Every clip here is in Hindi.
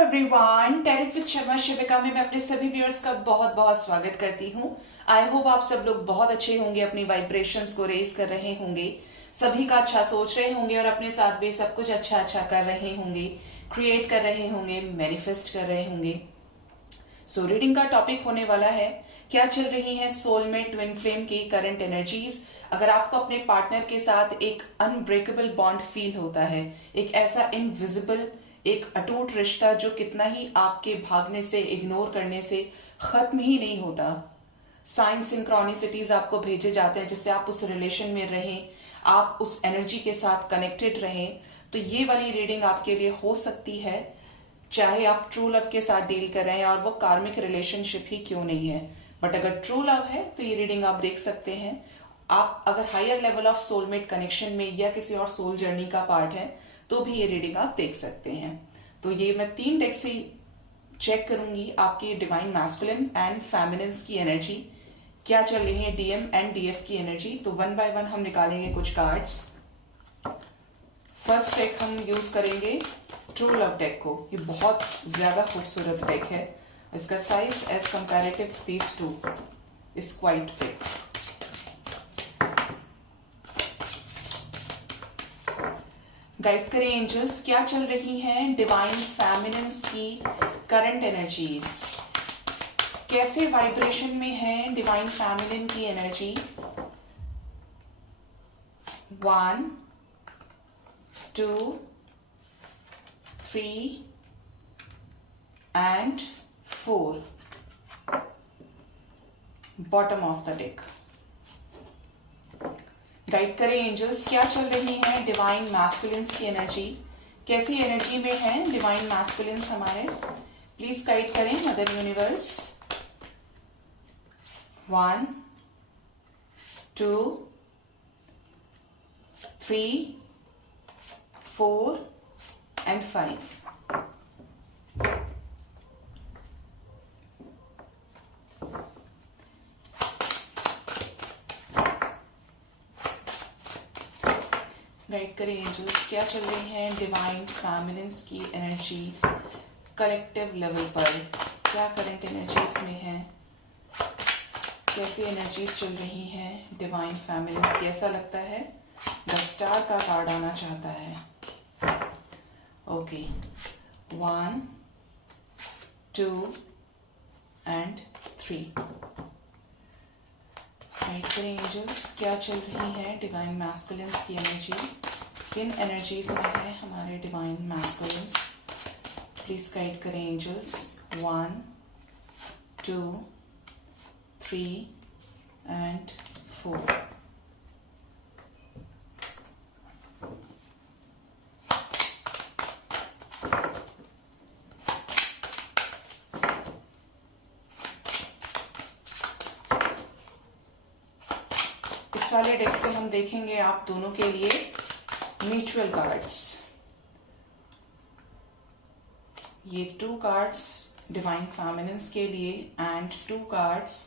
एवरीवन, टैरेट विद शर्मा शिविका में मैं अपने सभी व्यूअर्स का बहुत बहुत स्वागत करती हूँ। आई होप आप सब लोग बहुत अच्छे होंगे, अपनी वाइब्रेशंस को रेज कर रहे होंगे, सभी का अच्छा सोच रहे होंगे और अपने साथ भी सब कुछ अच्छा अच्छा कर रहे होंगे, क्रिएट कर रहे होंगे, मैनिफेस्ट कर रहे होंगे। सो रीडिंग का टॉपिक होने वाला है क्या चल रही है सोलमेट ट्विन फ्लेम की करंट एनर्जीज। अगर आपको अपने पार्टनर के साथ एक अनब्रेकेबल बॉन्ड फील होता है, एक ऐसा इनविजिबल, एक अटूट रिश्ता जो कितना ही आपके भागने से, इग्नोर करने से खत्म ही नहीं होता, साइन सिंक्रोनिसिटीज आपको भेजे जाते हैं जिससे आप उस रिलेशन में रहें, आप उस एनर्जी के साथ कनेक्टेड रहें, तो ये वाली रीडिंग आपके लिए हो सकती है। चाहे आप ट्रू लव के साथ डील कर रहे हैं और वो कार्मिक रिलेशनशिप ही क्यों नहीं है, बट अगर ट्रू लव है तो ये रीडिंग आप देख सकते हैं। आप अगर higher level of soulmate connection में या किसी और सोल जर्नी का पार्ट है तो भी ये रीडिंग आप देख सकते हैं। तो ये मैं 3 डेक से चेक करूंगी आपकी डिवाइन मैस्कुलिन एंड फेमिनिन्स की एनर्जी क्या चल रही है, डीएम एंड डीएफ की एनर्जी। तो 1 बाय 1 हम निकालेंगे कुछ कार्ड्स। फर्स्ट डेक हम यूज करेंगे ट्रू लव डेक को। ये बहुत ज्यादा खूबसूरत डेक है, इसका size as comparative these two is quite big. Guide करें एंजल्स, क्या चल रही हैं डिवाइन फेमिनिन्स की करंट एनर्जीज, कैसे वाइब्रेशन में है डिवाइन फेमिनिन की energy. 1 2 3 and 4, bottom of the deck. Guide करें एंजल्स, क्या चल रही है डिवाइन मैस्कुलिन्स की एनर्जी, कैसी एनर्जी में है डिवाइन मैस्कुलिन्स हमारे, प्लीज गाइड करें मदर यूनिवर्स। 1 2 3 4 and 5। गाइड करें एंजल्स, क्या चल रही है डिवाइन फेमिनिन्स की एनर्जी कलेक्टिव लेवल पर, क्या करंट एनर्जीज में है, कैसी एनर्जीज चल रही हैं डिवाइन फेमिनिन्स की। ऐसा लगता है द स्टार का कार्ड आना चाहता है। Okay, 1 2 and 3। गाइड करें एंजल्स, क्या चल रही है डिवाइन मैस्कुलिन्स की एनर्जी, किन एनर्जीज में है हमारे डिवाइन मैस्कुलिन्स, प्लीज गाइड करें एंजल्स। 1 2 3 and 4। इस वाले डेक से हम देखेंगे आप दोनों के लिए म्यूचुअल कार्ड्स। ये 2 कार्ड्स डिवाइन फेमिनिन्स के लिए एंड 2 कार्ड्स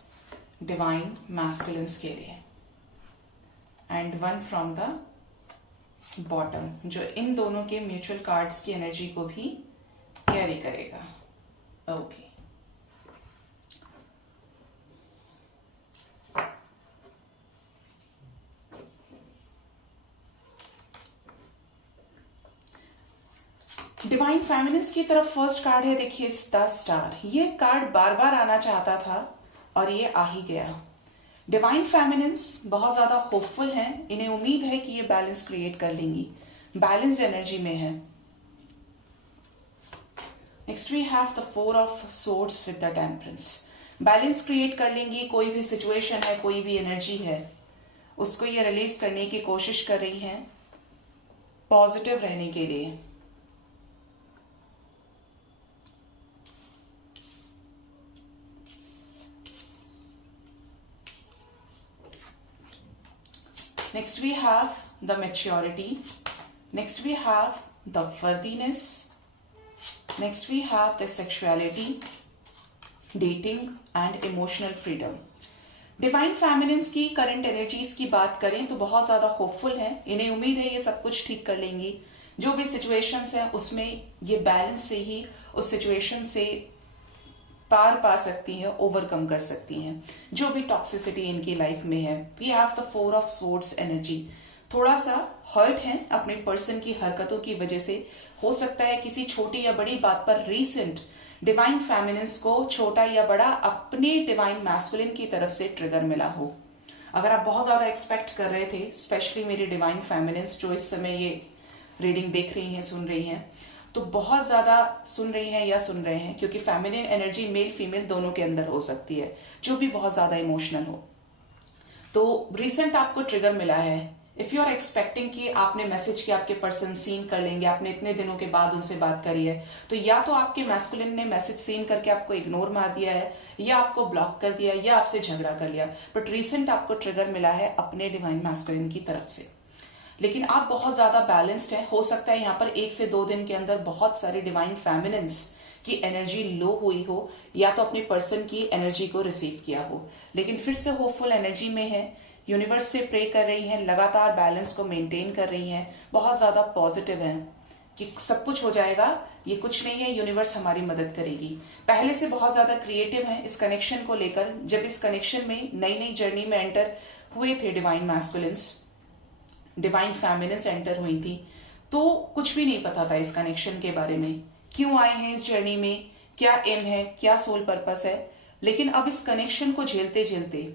डिवाइन मैस्कुलिन्स के लिए, एंड 1 फ्रॉम द बॉटम जो इन दोनों के म्यूचुअल कार्ड्स की एनर्जी को भी कैरी करेगा। ओके, डिवाइन फेमिनिन्स की तरफ फर्स्ट कार्ड है, देखिए द स्टार। ये कार्ड बार बार आना चाहता था और ये आ ही गया। डिवाइन फेमिनिन्स बहुत ज्यादा होपफुल हैं, इन्हें उम्मीद है कि ये बैलेंस क्रिएट कर लेंगी, बैलेंस्ड एनर्जी में है। Next we have the 4 of swords with the temperance. Balance create कर लेंगी, कोई भी सिचुएशन है, कोई भी एनर्जी है, उसको ये रिलीज करने की कोशिश कर रही है पॉजिटिव रहने के लिए। Next we have the maturity. Next we have the worthiness. Next we have the sexuality, dating and emotional freedom. Divine feminines की करंट एनर्जीज की बात करें तो बहुत ज्यादा होपफुल हैं, इन्हें उम्मीद है ये सब कुछ ठीक कर लेंगी, जो भी सिचुएशंस है उसमें ये बैलेंस से ही उस सिचुएशन से पार पा सकती हैं, ओवरकम कर सकती हैं जो भी टॉक्सिसिटी इनकी लाइफ में है। We have the 4 of swords energy. थोड़ा सा हर्ट है अपने पर्सन की हरकतों की वजह से। हो सकता है किसी छोटी या बड़ी बात पर रीसेंट डिवाइन फेमिनिन्स को छोटा या बड़ा अपने डिवाइन मैस्कुलिन की तरफ से ट्रिगर मिला हो। अगर आप बहुत ज्यादा एक्सपेक्ट कर रहे थे, स्पेशली मेरी डिवाइन फेमिनिन्स जो इस समय ये रीडिंग देख रही हैं, सुन रही हैं, तो बहुत ज्यादा सुन रही हैं या सुन रहे हैं, क्योंकि फेमिनिन एनर्जी मेल फीमेल दोनों के अंदर हो सकती है, जो भी बहुत ज्यादा इमोशनल हो। तो रिसेंट आपको ट्रिगर मिला है। इफ यू आर एक्सपेक्टिंग कि आपने मैसेज किया, आपके पर्सन सीन कर लेंगे, आपने इतने दिनों के बाद उनसे बात करी है, तो या तो आपके मैस्कुलिन ने मैसेज सीन करके आपको इग्नोर मार दिया है, या आपको ब्लॉक कर दिया, या आपसे झगड़ा कर लिया। बट रिसेंट आपको ट्रिगर मिला है अपने डिवाइन मैस्कुलिन की तरफ से। लेकिन आप बहुत ज्यादा बैलेंस्ड है। हो सकता है यहाँ पर 1 से 2 दिन के अंदर बहुत सारी डिवाइन फेमिनिन्स की एनर्जी लो हुई हो, या तो अपने पर्सन की एनर्जी को रिसीव किया हो, लेकिन फिर से होपफुल एनर्जी में है। यूनिवर्स से प्रे कर रही हैं, लगातार बैलेंस को मेंटेन कर रही हैं, बहुत ज्यादा पॉजिटिव हैं कि सब कुछ हो जाएगा, ये कुछ नहीं है, यूनिवर्स हमारी मदद करेगी। पहले से बहुत ज्यादा क्रिएटिव हैं इस कनेक्शन को लेकर। जब इस कनेक्शन में नई नई जर्नी में एंटर हुए थे divine masculines, divine feminines enter हुई थी, तो कुछ भी नहीं पता था इस कनेक्शन के बारे में, क्यों आए हैं इस जर्नी में, क्या एम है, क्या सोल पर्पस है। लेकिन अब इस कनेक्शन को झेलते झेलते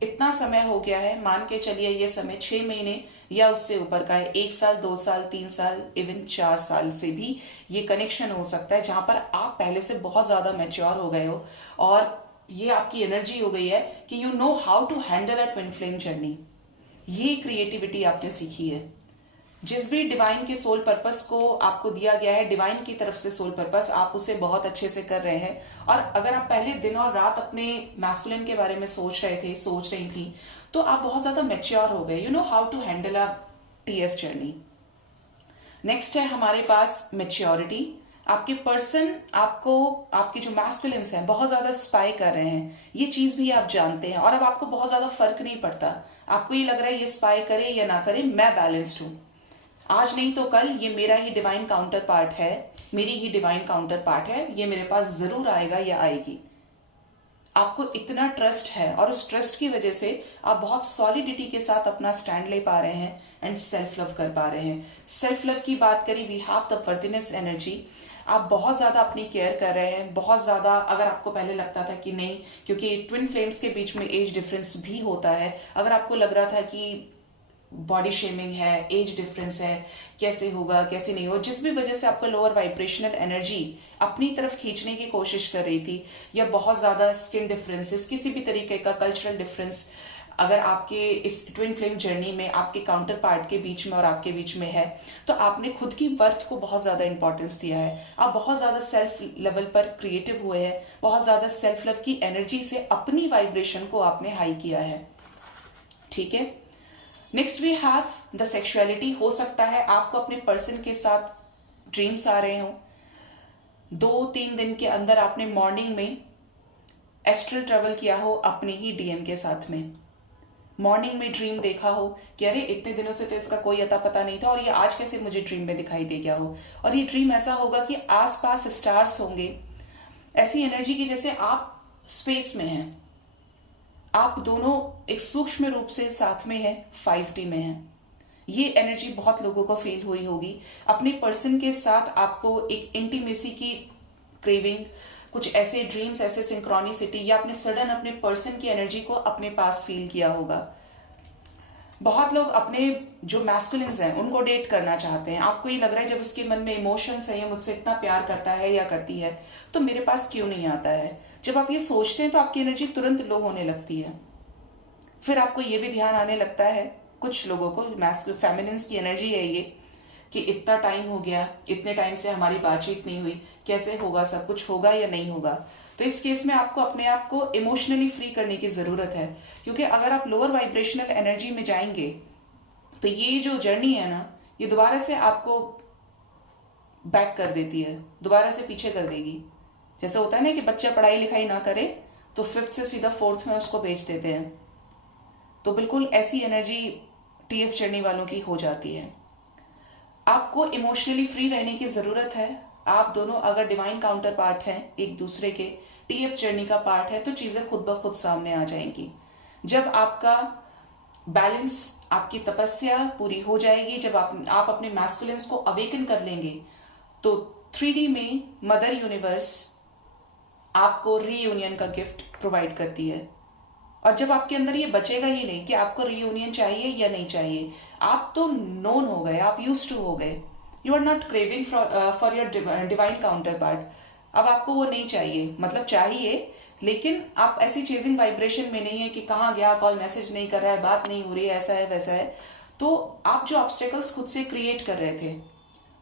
इतना समय हो गया है, मान के चलिए ये समय 6 महीने या उससे ऊपर का है, 1 साल, 2 साल, 3 साल, इवन 4 साल से भी ये कनेक्शन हो सकता है, जहां पर आप पहले से बहुत ज्यादा मैच्योर हो गए हो और ये आपकी एनर्जी हो गई है कि you know how to handle a twin flame journey. ये क्रिएटिविटी आपने सीखी है। जिस भी डिवाइन के सोल पर्पस को आपको दिया गया है, डिवाइन की तरफ से सोल पर्पस, आप उसे बहुत अच्छे से कर रहे हैं। और अगर आप पहले दिन और रात अपने मैस्कुलिन के बारे में सोच रहे थे, सोच रही थी, तो आप बहुत ज्यादा मैच्योर हो गए। You know how to handle a TF journey. Next है हमारे पास मैच्योरिटी। आपके पर्सन आपको, आपके जो मैस्कुलिन्स हैं, बहुत ज्यादा स्पाई कर रहे हैं, ये चीज भी आप जानते हैं, और अब आपको बहुत ज्यादा फर्क नहीं पड़ता। आपको ये लग रहा है ये स्पाई करे या ना करे, मैं बैलेंस्ड हूं। आज नहीं तो कल ये मेरा ही डिवाइन काउंटर पार्ट है, मेरी ही डिवाइन काउंटर पार्ट है, ये मेरे पास जरूर आएगा या आएगी। आपको इतना ट्रस्ट है, और उस ट्रस्ट की वजह से आप बहुत सॉलिडिटी के साथ अपना स्टैंड ले पा रहे हैं एंड सेल्फ लव कर पा रहे हैं। सेल्फ लव की बात करी, वी हैव द वर्थिनेस एनर्जी। आप बहुत ज्यादा अपनी केयर कर रहे हैं, बहुत ज्यादा। अगर आपको पहले लगता था कि नहीं, क्योंकि ट्विन फ्लेम्स के बीच में एज डिफरेंस भी होता है, अगर आपको लग रहा था कि बॉडी शेमिंग है, एज डिफरेंस है, कैसे होगा कैसे नहीं होगा, जिस भी वजह से आपको लोअर वाइब्रेशनल एनर्जी अपनी तरफ खींचने की कोशिश कर रही थी, या बहुत ज्यादा स्किन डिफरेंसेस, किसी भी तरीके का कल्चरल डिफरेंस अगर आपके इस ट्विन फ्लेम जर्नी में आपके काउंटर पार्ट के बीच में और आपके बीच में है, तो आपने खुद की वर्थ को बहुत ज्यादा इंपॉर्टेंस दिया है। आप बहुत ज्यादा सेल्फ लेवल पर क्रिएटिव हुए हैं, बहुत ज्यादा सेल्फ लव की एनर्जी से अपनी वाइब्रेशन को आपने हाई किया है। ठीक है। Next we have the sexuality. हो सकता है आपको अपने पर्सन के साथ ड्रीम्स आ रहे हो, 2-3 दिन के अंदर आपने मॉर्निंग में एस्ट्रल ट्रेवल किया हो अपने ही डीएम के साथ में, मॉर्निंग में ड्रीम देखा हो कि अरे इतने दिनों से तो इसका कोई अता पता नहीं था और ये आज कैसे मुझे ड्रीम में दिखाई दे गया हो। और ये ड्रीम ऐसा होगा कि आसपास स्टार्स होंगे, ऐसी एनर्जी की जैसे आप स्पेस में हैं, आप दोनों एक सूक्ष्म रूप से साथ में हैं, 5D में हैं। ये एनर्जी बहुत लोगों को फील हुई होगी। अपने पर्सन के साथ आपको एक इंटीमेसी की क्रेविंग, कुछ ऐसे ड्रीम्स, ऐसे सिंक्रोनिसिटी, या आपने सडन अपने पर्सन की एनर्जी को अपने पास फील किया होगा। बहुत लोग अपने जो मैस्कुलिन्स हैं उनको डेट करना चाहते हैं। आपको ये लग रहा है जब उसके मन में इमोशंस है, ये मुझसे इतना प्यार करता है या करती है, तो मेरे पास क्यों नहीं आता है। जब आप ये सोचते हैं तो आपकी एनर्जी तुरंत लो होने लगती है। फिर आपको ये भी ध्यान आने लगता है, कुछ लोगों को फेमिनिन्स की एनर्जी है ये, कि इतना टाइम हो गया, इतने टाइम से हमारी बातचीत नहीं हुई, कैसे होगा, सब कुछ होगा या नहीं होगा। तो इस केस में आपको अपने आप को इमोशनली फ्री करने की जरूरत है, क्योंकि अगर आप लोअर वाइब्रेशनल एनर्जी में जाएंगे तो ये जो जर्नी है ना, ये दोबारा से आपको बैक कर देती है, दोबारा से पीछे कर देगी। जैसे होता है ना कि बच्चा पढ़ाई लिखाई ना करे तो 5th से सीधा 4th में उसको भेज देते हैं, तो बिल्कुल ऐसी एनर्जी टीएफ जर्नी वालों की हो जाती है। आपको इमोशनली फ्री रहने की जरूरत है। आप दोनों अगर डिवाइन काउंटर पार्ट हैं एक दूसरे के, टीएफ जर्नी का पार्ट है, तो चीजें खुद ब खुद सामने आ जाएंगी। जब आपका बैलेंस, आपकी तपस्या पूरी हो जाएगी, जब आप अपने मैस्कुलिन्स को अवेकन कर लेंगे, तो 3D में मदर यूनिवर्स आपको रीयूनियन का गिफ्ट प्रोवाइड करती है। और जब आपके अंदर ये बचेगा ही नहीं कि आपको रीयूनियन चाहिए या नहीं चाहिए, आप तो नोन हो गए, आप यूज टू हो गए, you are not craving for your divine counterpart. अब आपको वो नहीं चाहिए, मतलब चाहिए, लेकिन आप ऐसी चेजिंग वाइब्रेशन में नहीं है कि कहाँ गया, कॉल मैसेज नहीं कर रहा है, बात नहीं हो रही है, ऐसा है वैसा है। तो आप जो ऑब्स्टेकल्स खुद से क्रिएट कर रहे थे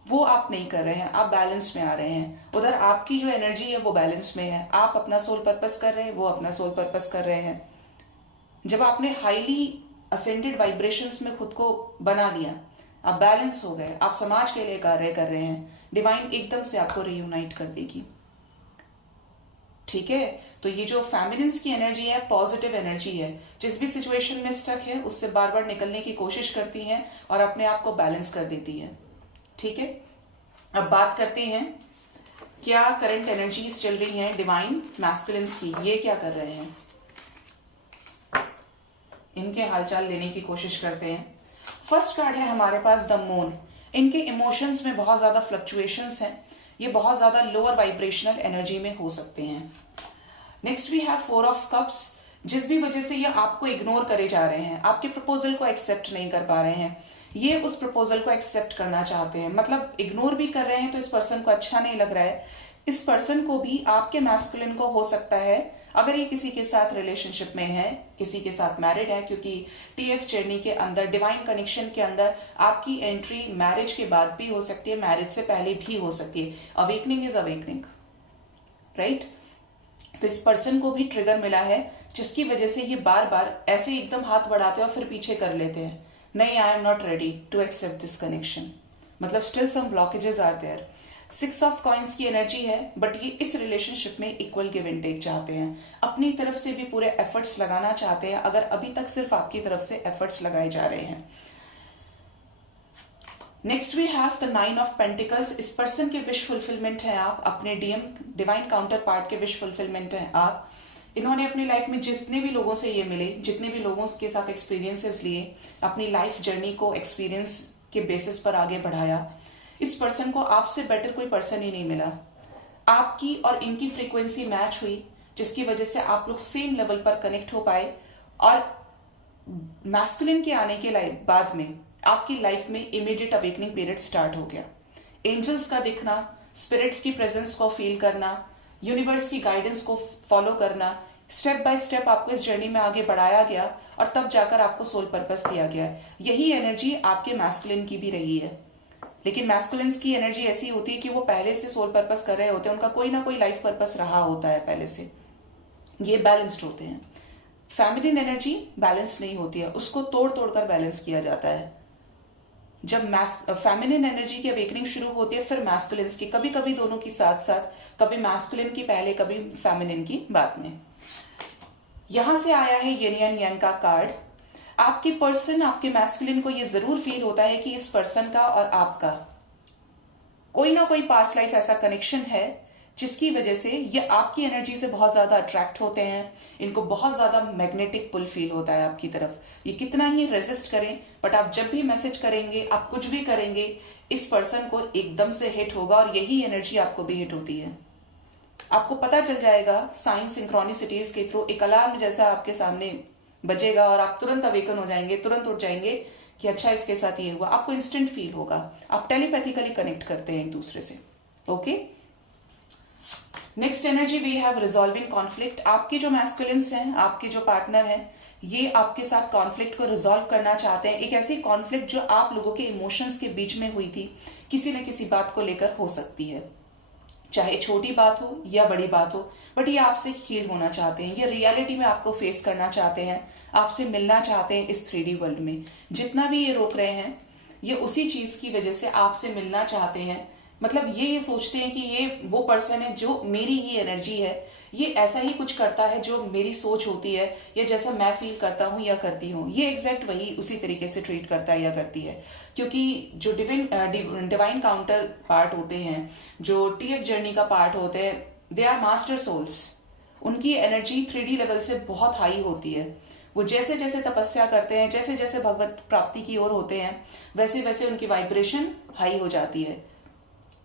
वो आप नहीं कर रहे हैं, आप बैलेंस में आ रहे हैं। उधर आपकी जो एनर्जी है वो बैलेंस में है, आप अपना सोल पर्पस कर रहे हैं, वो अपना सोल पर्पस कर रहे हैं। जब आपने हाईली असेंडेड वाइब्रेशंस में खुद को बना लिया, आप बैलेंस हो गए, आप समाज के लिए कार्य कर रहे हैं, डिवाइन एकदम से आपको रियूनाइट कर देगी। ठीक है, तो ये जो फेमिनिन्स की एनर्जी है, पॉजिटिव एनर्जी है, जिस भी सिचुएशन में स्टक है उससे बार बार निकलने की कोशिश करती है और अपने आप को बैलेंस कर देती है। ठीक है, अब बात करते हैं क्या करंट एनर्जीज चल रही हैं डिवाइन मैस्कुलिन्स की, ये क्या कर रहे हैं, इनके हालचाल लेने की कोशिश करते हैं। फर्स्ट कार्ड है हमारे पास द मून। इनके इमोशंस में बहुत ज्यादा फ्लक्चुएशंस हैं, ये बहुत ज्यादा लोअर वाइब्रेशनल एनर्जी में हो सकते हैं। Next we have 4 of cups, जिस भी वजह से ये आपको इग्नोर करे जा रहे हैं, आपके प्रपोजल को एक्सेप्ट नहीं कर पा रहे हैं, ये उस प्रपोजल को एक्सेप्ट करना चाहते हैं, मतलब इग्नोर भी कर रहे हैं, तो इस पर्सन को अच्छा नहीं लग रहा है। इस पर्सन को भी आपके मैस्कुलिन को हो सकता है, अगर ये किसी के साथ रिलेशनशिप में है, किसी के साथ मैरिड है, क्योंकि टीएफ जर्नी के अंदर, डिवाइन कनेक्शन के अंदर आपकी एंट्री मैरिज के बाद भी हो सकती है, मैरिज से पहले भी हो सकती है। Awakening is awakening, right. तो इस पर्सन को भी ट्रिगर मिला है, जिसकी वजह से ये बार बार ऐसे एकदम हाथ बढ़ाते हैं और फिर पीछे कर लेते हैं, नहीं, I am not ready to accept this connection, मतलब still some blockages are there. 6 of coins की एनर्जी है, बट ये इस रिलेशनशिप में इक्वल गिव एंड टेक चाहते हैं, अपनी तरफ से भी पूरे एफर्ट्स लगाना चाहते हैं, अगर अभी तक सिर्फ आपकी तरफ से एफर्ट्स लगाए जा रहे हैं। Next we have the 9 of pentacles. इस पर्सन के विश फुलफिलमेंट है आप, अपने डिवाइन काउंटर पार्ट के विश फुलफिलमेंट है आप। इन्होंने अपनी लाइफ में जितने भी लोगों से ये मिले, जितने भी लोगों के साथ एक्सपीरियंसेस लिए, अपनी लाइफ जर्नी को एक्सपीरियंस के बेसिस पर आगे बढ़ाया। इस पर्सन को आपसे बेटर कोई पर्सन ही नहीं मिला, आपकी और इनकी फ्रीक्वेंसी मैच हुई, जिसकी वजह से आप लोग सेम लेवल पर कनेक्ट हो पाए, और मैस्कुलिन के आने के बाद में आपकी लाइफ में इमीडिएट अवेकनिंग पीरियड स्टार्ट हो गया। एंजल्स का दिखना, स्पिरिट्स की प्रेजेंस को फील करना, यूनिवर्स की गाइडेंस को फॉलो करना, स्टेप बाय स्टेप आपको इस जर्नी में आगे बढ़ाया गया, और तब जाकर आपको सोल पर्पस दिया गया। यही एनर्जी आपके मैस्कुलिन की भी रही है। लेकिन मैस्कुलिन्स की एनर्जी ऐसी होती है कि वो पहले से सोल पर्पस कर रहे होते हैं, उनका कोई ना कोई लाइफ पर्पस रहा होता है पहले से, ये बैलेंस्ड होते हैं। फेमिनिन एनर्जी बैलेंस नहीं होती है, उसको तोड़ तोड़ कर बैलेंस किया जाता है। जब फेमिनिन एनर्जी की अवेकनिंग शुरू होती है, फिर मैस्कुलिन्स की, कभी कभी दोनों की साथ साथ, कभी मैस्कुलिन की पहले, कभी फेमिनिन की बाद में। यहां से आया है यिन एंड यांग का कार्ड। आपके पर्सन, आपके मैस्कुलिन को ये जरूर फील होता है कि इस पर्सन का और आपका कोई ना कोई पास्ट लाइफ ऐसा कनेक्शन है, जिसकी वजह से ये आपकी एनर्जी से बहुत ज्यादा अट्रैक्ट होते हैं, इनको बहुत ज्यादा मैग्नेटिक पुल फील होता है आपकी तरफ। ये कितना ही रेजिस्ट करें, बट आप जब भी मैसेज करेंगे, आप कुछ भी करेंगे, इस पर्सन को एकदम से हिट होगा, और यही एनर्जी आपको भी हिट होती है। आपको पता चल जाएगा साइंस सिंक्रोनिसिटीज के थ्रू, एक अलार्म जैसा आपके सामने बजेगा और आप तुरंत अवेकन हो जाएंगे, तुरंत उठ जाएंगे कि अच्छा इसके साथ ये हुआ, आपको इंस्टेंट फील होगा, आप टेलीपैथिकली कनेक्ट करते हैं एक दूसरे से। Okay, next energy we have resolving conflict. आपके जो मैस्कुलिन्स हैं, आपके जो पार्टनर हैं, ये आपके साथ कॉन्फ्लिक्ट को रिजॉल्व करना चाहते हैं। एक ऐसी कॉन्फ्लिक्ट जो आप लोगों के इमोशंस के बीच में हुई थी, किसी न किसी बात को लेकर हो सकती है, चाहे छोटी बात हो या बड़ी बात हो, बट ये आपसे हील होना चाहते हैं, ये रियलिटी में आपको फेस करना चाहते हैं, आपसे मिलना चाहते हैं इस 3D वर्ल्ड में। जितना भी ये रोक रहे हैं, ये उसी चीज की वजह से आपसे मिलना चाहते हैं, मतलब ये सोचते हैं कि ये वो पर्सन है जो मेरी ही एनर्जी है, ये ऐसा ही कुछ करता है जो मेरी सोच होती है या जैसा मैं फील करता हूं या करती हूँ, ये एग्जैक्ट वही उसी तरीके से ट्रीट करता है या करती है। क्योंकि जो डिवाइन काउंटर पार्ट होते हैं, जो टीएफ जर्नी का पार्ट होते हैं, दे आर मास्टर सोल्स। उनकी एनर्जी 3D लेवल से बहुत हाई होती है। वो जैसे जैसे तपस्या करते हैं, जैसे जैसे भगवत प्राप्ति की ओर होते हैं, वैसे वैसे उनकी वाइब्रेशन हाई हो जाती है।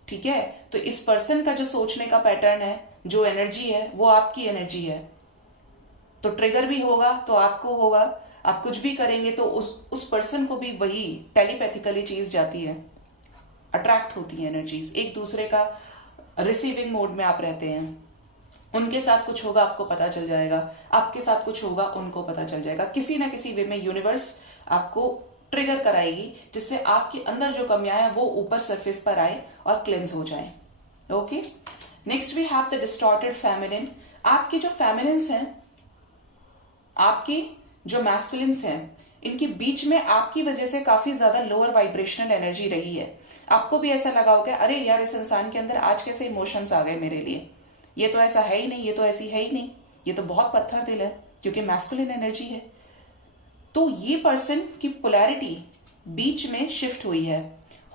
ठीक है, तो इस पर्सन का जो सोचने का पैटर्न है, जो एनर्जी है, वो आपकी एनर्जी है। तो ट्रिगर भी होगा तो आपको होगा, आप कुछ भी करेंगे तो उस पर्सन को भी वही टेलीपैथिकली चीज जाती है, अट्रैक्ट होती है एनर्जीज, एक दूसरे का रिसीविंग मोड में आप रहते हैं। उनके साथ कुछ होगा आपको पता चल जाएगा, आपके साथ कुछ होगा उनको पता चल जाएगा। किसी ना किसी वे में यूनिवर्स आपको ट्रिगर कराएगी जिससे आपके अंदर जो कमियां हैं वो ऊपर सरफेस पर आए और क्लेंज हो जाए। Okay, next we have the distorted feminine. आपके जो फेमिनिन्स हैं, आपकी जो मैस्कुलिन्स हैं, इनके बीच में आपकी वजह से काफी ज्यादा लोअर वाइब्रेशनल एनर्जी रही है। आपको भी ऐसा लगा होगा, अरे यार इस इंसान के अंदर आज कैसे इमोशंस आ गए मेरे लिए, ये तो ऐसा है ही नहीं, ये तो ऐसी है ही नहीं, ये तो बहुत पत्थर दिल है, क्योंकि मैस्कुलिन एनर्जी है। तो ये पर्सन की पोलैरिटी बीच में शिफ्ट हुई है।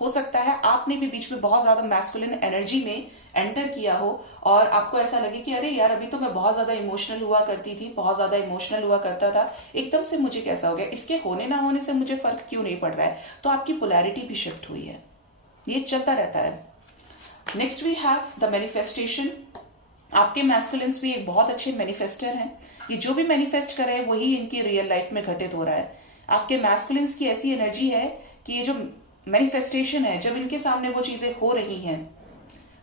हो सकता है आपने भी बीच में बहुत ज्यादा मैस्कुलिन एनर्जी में एंटर किया हो और आपको ऐसा लगे कि अरे यार अभी तो मैं बहुत ज्यादा इमोशनल हुआ करती थी, बहुत ज्यादा इमोशनल हुआ करता था, एकदम से मुझे कैसा हो गया, इसके होने ना होने से मुझे फर्क क्यों नहीं पड़ रहा है। तो आपकी पोलैरिटी भी शिफ्ट हुई है, ये चलता रहता है। Next we have the manifestation. आपके मैस्कुलिन्स भी एक बहुत अच्छे मैनिफेस्टर हैं। ये जो भी मैनिफेस्ट कर रहे हैं वही इनकी रियल लाइफ में घटित हो रहा है। आपके मैस्कुलिन्स की ऐसी एनर्जी है कि ये जो मैनिफेस्टेशन है, जब इनके सामने वो चीजें हो रही हैं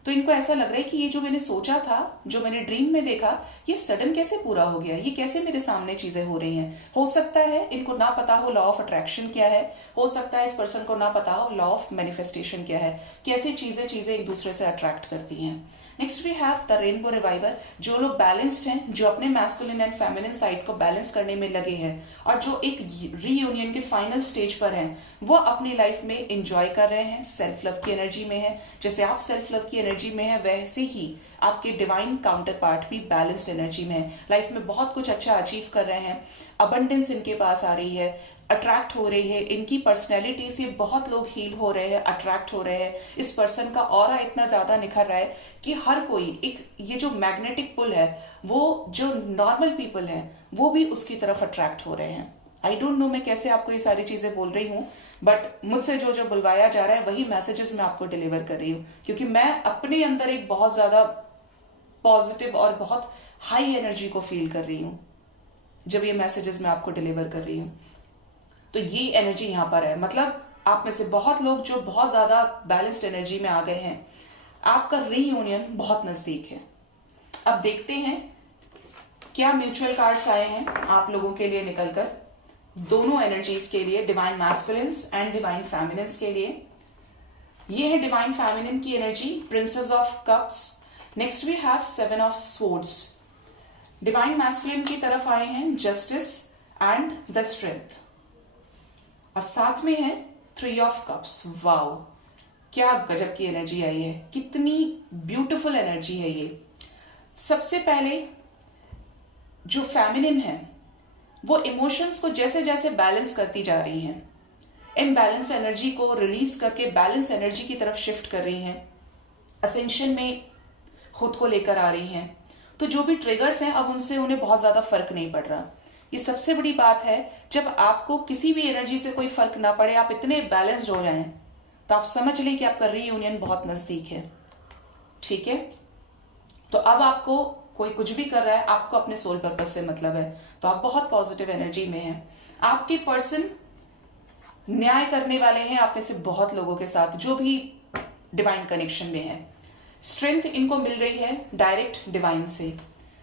तो इनको ऐसा लग रहा है कि ये जो मैंने सोचा था, जो मैंने ड्रीम में देखा, ये सडन कैसे पूरा हो गया, ये कैसे मेरे सामने चीजें हो रही हैं। हो सकता है इनको ना पता हो लॉ ऑफ अट्रैक्शन क्या है, हो सकता है इस पर्सन को ना पता हो लॉ ऑफ मैनिफेस्टेशन क्या है, कैसे चीजें एक दूसरे से अट्रैक्ट करती हैं। Next we have the rainbow reviver. जो लोग बैलेंस्ड हैं, जो अपने मैस्कुलिन एंड फेमिनिन साइड को बैलेंस करने में लगे हैं और जो एक रीयूनियन के फाइनल स्टेज पर हैं, वो अपनी लाइफ में एंजॉय कर रहे हैं, सेल्फ लव की एनर्जी में है। जैसे आप सेल्फ लव की एनर्जी में है, वैसे ही आपके डिवाइन काउंटर पार्ट भी बैलेंस्ड एनर्जी में है, लाइफ में बहुत कुछ अच्छा अचीव कर रहे हैं, अबंडेंस इनके पास आ रही है, अट्रैक्ट हो रही है, इनकी पर्सनैलिटी से बहुत लोग हील हो रहे हैं, अट्रैक्ट हो रहे हैं। इस पर्सन का ऑरा इतना ज्यादा निखर रहा है कि हर कोई एक, ये जो मैग्नेटिक पुल है, वो जो नॉर्मल पीपल है वो भी उसकी तरफ अट्रैक्ट हो रहे हैं। आई डोंट नो मैं कैसे आपको ये सारी चीजें बोल रही हूँ, बट मुझसे जो जो बुलवाया जा रहा है वही मैसेजेस मैं आपको डिलीवर कर रही हूँ, क्योंकि मैं अपने अंदर एक बहुत ज्यादा पॉजिटिव और बहुत हाई एनर्जी को फील कर रही हूँ जब ये मैसेजेस मैं आपको डिलीवर कर रही हूँ। तो ये एनर्जी यहां पर है, मतलब आप में से बहुत लोग जो बहुत ज्यादा बैलेंस्ड एनर्जी में आ गए हैं, आपका रीयूनियन बहुत नजदीक है। अब देखते हैं क्या म्यूचुअल कार्ड्स आए हैं आप लोगों के लिए निकलकर, दोनों एनर्जीज के लिए, divine masculines and divine feminines के लिए। ये है डिवाइन फेमिनिन की energy, princess of cups. Next we have 7 of swords. Divine masculine की तरफ आए हैं जस्टिस एंड द स्ट्रेंथ, और साथ में है 3 ऑफ कप्स। वाओ, क्या गजब की एनर्जी आई है, कितनी ब्यूटीफुल एनर्जी है ये। सबसे पहले जो फेमिनिन है वो इमोशंस को जैसे जैसे बैलेंस करती जा रही हैं, इम्बैलेंस एनर्जी को रिलीज करके बैलेंस एनर्जी की तरफ शिफ्ट कर रही हैं, असेंशन में खुद को लेकर आ रही हैं। तो जो भी ट्रिगर्स हैं अब उनसे उन्हें बहुत ज्यादा फर्क नहीं पड़ रहा। ये सबसे बड़ी बात है, जब आपको किसी भी एनर्जी से कोई फर्क ना पड़े, आप इतने बैलेंस्ड हो जाएं, तो आप समझ लें कि आपका रीयूनियन बहुत नजदीक है। ठीक है, तो अब आपको कोई कुछ भी कर रहा है, आपको अपने सोल पर्पस से मतलब है, तो आप बहुत पॉजिटिव एनर्जी में हैं। आपके पर्सन न्याय करने वाले हैं आप में से बहुत लोगों के साथ, जो भी डिवाइन कनेक्शन में है। स्ट्रेंथ इनको मिल रही है डायरेक्ट डिवाइन से,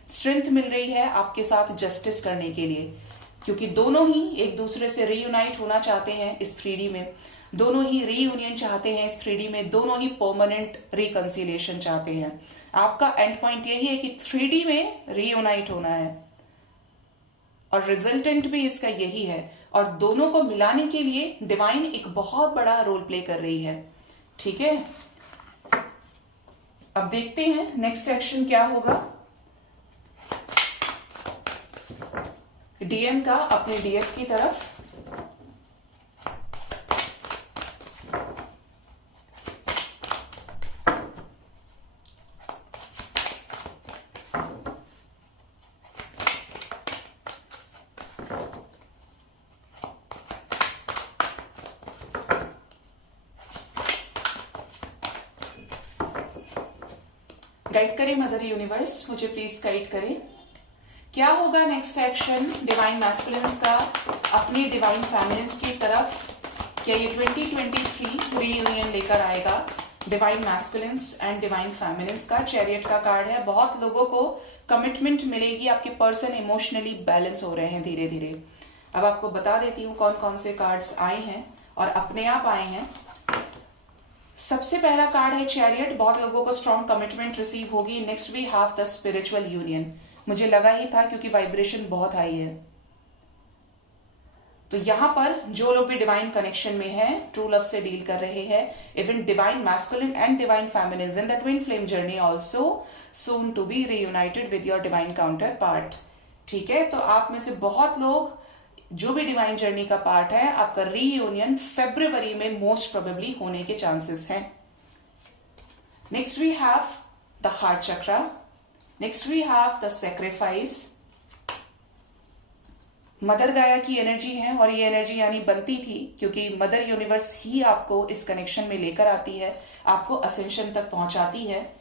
स्ट्रेंथ मिल रही है आपके साथ जस्टिस करने के लिए, क्योंकि दोनों ही एक दूसरे से रीयूनाइट होना चाहते हैं इस 3D में, दोनों ही रीयूनियन चाहते हैं इस 3D में, दोनों ही परमानेंट रिकंसिलिएशन चाहते हैं। आपका एंड पॉइंट यही है कि 3D में रीयूनाइट होना है, और रिजल्टेंट भी इसका यही है, और दोनों को मिलाने के लिए डिवाइन एक बहुत बड़ा रोल प्ले कर रही है। ठीक है, अब देखते हैं नेक्स्ट एक्शन क्या होगा। डीएम का अपने डीएफ की तरफ, गाइड करें मदर यूनिवर्स, मुझे प्लीज गाइड करें। क्या होगा नेक्स्ट एक्शन डिवाइन मैस्कुलिन्स का अपनी डिवाइन फेमिनिन्स की तरफ? क्या ये 2023 रीयूनियन लेकर आएगा divine masculines and divine feminines का? चैरियट का कार्ड है। बहुत लोगों को कमिटमेंट मिलेगी, आपके पर्सन इमोशनली बैलेंस हो रहे हैं धीरे धीरे। अब आपको बता देती हूँ कौन कौन से कार्ड्स आए हैं और अपने आप आए हैं। सबसे पहला कार्ड है चैरियट। बहुत लोगों को स्ट्रॉन्ग कमिटमेंट रिसीव होगी। Next we have the spiritual union. मुझे लगा ही था क्योंकि वाइब्रेशन बहुत हाई है। तो यहां पर जो लोग भी डिवाइन कनेक्शन में है, ट्रू लव से डील कर रहे हैं, even divine masculine and divine feminine in the twin flame journey also soon to be reunited with your divine counterpart. ठीक है, तो आप में से बहुत लोग जो भी डिवाइन जर्नी का पार्ट है, आपका रीयूनियन फरवरी में मोस्ट प्रोबेबली होने के चांसेस हैं। Next we have the heart chakra. Next we have the sacrifice. Mother Gaia की एनर्जी है और ये एनर्जी यानी बनती थी क्योंकि मदर यूनिवर्स ही आपको इस कनेक्शन में लेकर आती है, आपको असेंशन तक पहुंचाती है।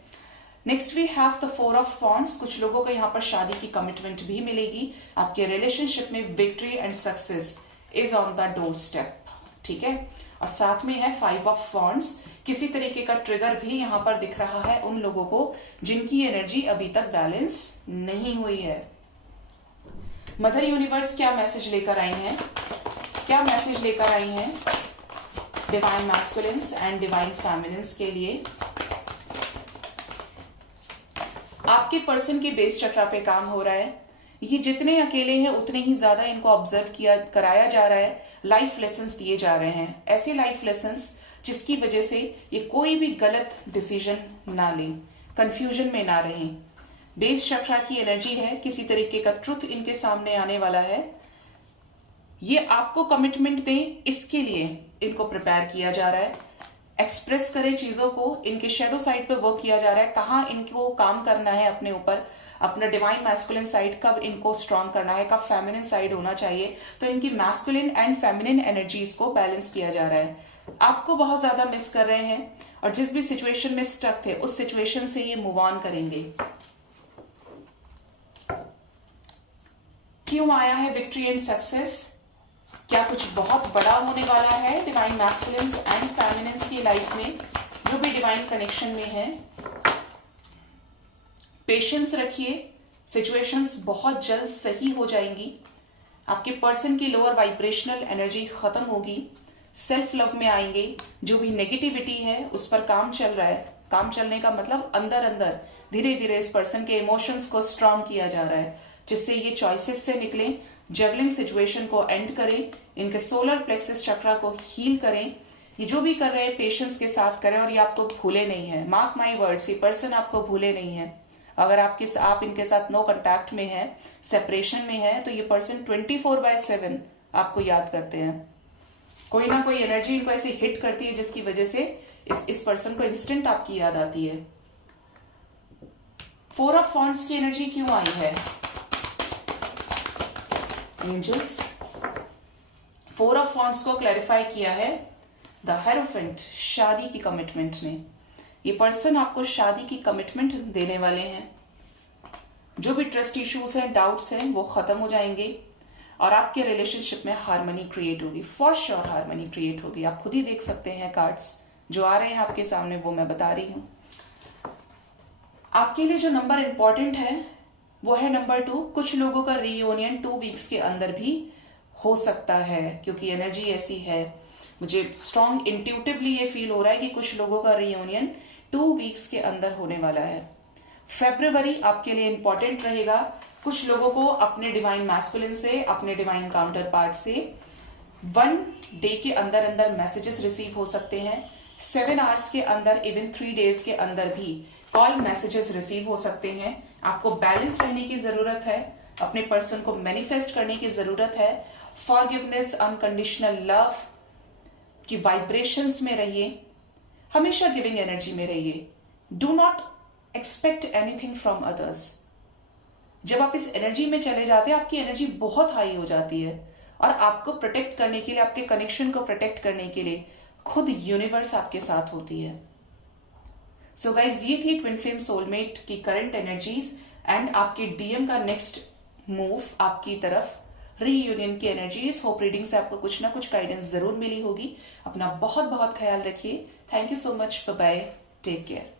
Next we have the 4 of wands. कुछ लोगों को यहाँ पर शादी की कमिटमेंट भी मिलेगी। आपके रिलेशनशिप में victory and success is on the door step. ठीक है, और साथ में है 5 ऑफ वॉन्ड्स। किसी तरीके का ट्रिगर भी यहाँ पर दिख रहा है उन लोगों को जिनकी एनर्जी अभी तक बैलेंस नहीं हुई है। मदर यूनिवर्स क्या मैसेज लेकर आई हैं? क्या मैसेज लेकर आई हैं divine masculines and divine feminines के लिए? आपके पर्सन के बेस चक्रा पे काम हो रहा है। ये जितने अकेले हैं उतने ही ज्यादा इनको ऑब्जर्व किया कराया जा रहा है। लाइफ लेसन्स दिए जा रहे हैं, ऐसे लाइफ लेसन्स जिसकी वजह से ये कोई भी गलत डिसीजन ना लें, कंफ्यूजन में ना रहें। बेस चक्रा की एनर्जी है, किसी तरीके का ट्रुथ इनके सामने आने वाला है। ये आपको कमिटमेंट दें, इसके लिए इनको प्रिपेयर किया जा रहा है। एक्सप्रेस करें चीजों को, इनके शेडो साइड पे वर्क किया जा रहा है। कहाँ इनको काम करना है अपने ऊपर, अपना डिवाइन मैस्कुलिन साइड कब इनको स्ट्रॉन्ग करना है, कब फेमिनिन साइड होना चाहिए। तो इनकी मैस्कुलिन एंड फेमिनिन एनर्जीज को बैलेंस किया जा रहा है। आपको बहुत ज्यादा मिस कर रहे हैं और जिस भी सिचुएशन में स्टक थे उस सिचुएशन से ये मूव ऑन करेंगे। क्यों आया है विक्ट्री एंड सक्सेस? क्या कुछ बहुत बड़ा होने वाला है डिवाइन मैस्कुलिन्स एंड फेमिनिन्स की लाइफ में? जो भी डिवाइन कनेक्शन में है, पेशेंस रखिए, सिचुएशंस बहुत जल्द सही हो जाएंगी। आपके पर्सन की लोअर वाइब्रेशनल एनर्जी खत्म होगी, सेल्फ लव में आएंगे। जो भी नेगेटिविटी है उस पर काम चल रहा है। काम चलने का मतलब अंदर अंदर धीरे धीरे इस पर्सन के इमोशंस को स्ट्रॉन्ग किया जा रहा है, जिससे ये चॉइसेस से निकलें, जगलिंग सिचुएशन को एंड करें, इनके सोलर प्लेक्सस चक्रा को हील करें। ये जो भी कर रहे हैं पेशेंस के साथ करें और ये आपको भूले नहीं है। मार्क माई वर्ड्स, ये पर्सन आपको भूले नहीं है। अगर आप इनके साथ नो कांटेक्ट में है, सेपरेशन में है, तो ये पर्सन 24/7 आपको याद करते हैं। कोई ना कोई एनर्जी इनको ऐसे हिट करती है जिसकी वजह से इस पर्सन को इंस्टेंट आपकी याद आती है। 4 ऑफ वॉन्ड्स की एनर्जी क्यों आई है? एंजल्स 4 ऑफ वॉन्ड्स को क्लैरिफाई किया है द हेरोफेंट, शादी की कमिटमेंट ने। ये पर्सन आपको शादी की कमिटमेंट देने वाले हैं। जो भी ट्रस्ट इश्यूज हैं, डाउट्स हैं, वो खत्म हो जाएंगे और आपके रिलेशनशिप में हार्मनी क्रिएट होगी। फॉर श्योर हार्मनी क्रिएट होगी। आप खुद ही देख सकते हैं कार्ड्स जो आ रहे हैं आपके सामने, वो मैं बता रही हूं। आपके लिए जो नंबर इंपॉर्टेंट है वो है नंबर 2। कुछ लोगों का रीयूनियन 2 वीक्स के अंदर भी हो सकता है क्योंकि एनर्जी ऐसी है। मुझे स्ट्रॉन्ग इंट्यूटिवली ये फील हो रहा है कि कुछ लोगों का रीयूनियन 2 वीक्स के अंदर होने वाला है। फरवरी आपके लिए इंपॉर्टेंट रहेगा। कुछ लोगों को अपने डिवाइन मैस्कुलिन से, अपने डिवाइन काउंटर पार्ट से 1 डे के अंदर अंदर मैसेजेस रिसीव हो सकते हैं। 7 आवर्स के अंदर, इवन 3 डेज के अंदर भी कॉल मैसेजेस रिसीव हो सकते हैं। आपको बैलेंस रहने की जरूरत है, अपने पर्सन को मैनिफेस्ट करने की जरूरत है। फॉरगिवनेस, अनकंडीशनल लव की वाइब्रेशंस में रहिए, हमेशा गिविंग एनर्जी में रहिए। Do not expect anything from others. जब आप इस एनर्जी में चले जाते हैं, आपकी एनर्जी बहुत हाई हो जाती है और आपको प्रोटेक्ट करने के लिए, आपके कनेक्शन को प्रोटेक्ट करने के लिए खुद यूनिवर्स आपके साथ होती है। सो गाइज, ये थी ट्विन फ्लेम सोलमेट की करंट एनर्जीज एंड आपके डीएम का नेक्स्ट मूव आपकी तरफ, रीयूनियन की एनर्जीज। होप रीडिंग से आपको कुछ ना कुछ गाइडेंस जरूर मिली होगी। अपना बहुत बहुत ख्याल रखिए। Thank you so much. Bye bye. Take care.